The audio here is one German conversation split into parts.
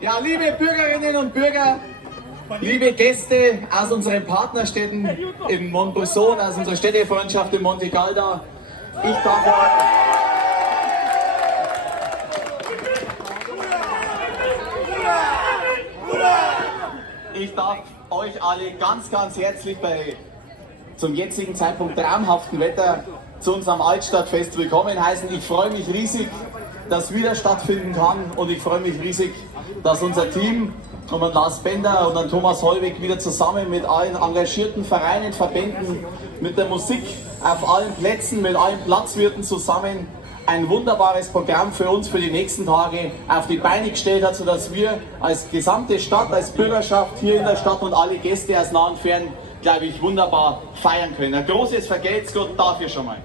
Ja, liebe Bürgerinnen und Bürger, liebe Gäste aus unseren Partnerstädten in Montbrison, aus unserer Städtefreundschaft in Monte Galda, ich darf euch alle ganz herzlich bei zum jetzigen Zeitpunkt traumhaften Wetter zu unserem Altstadtfest willkommen heißen. Ich freue mich riesig, dass wieder stattfinden kann, und ich freue mich riesig, dass unser Team und Lars Bender und Thomas Hollweg wieder zusammen mit allen engagierten Vereinen, Verbänden, mit der Musik auf allen Plätzen, mit allen Platzwirten zusammen ein wunderbares Programm für uns für die nächsten Tage auf die Beine gestellt hat, sodass wir als gesamte Stadt, als Bürgerschaft hier in der Stadt und alle Gäste aus nah und fern, glaube ich, wunderbar feiern können. Ein großes Vergelt's Gott dafür schon mal.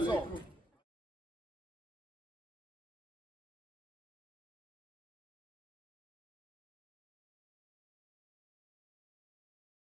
Lisa,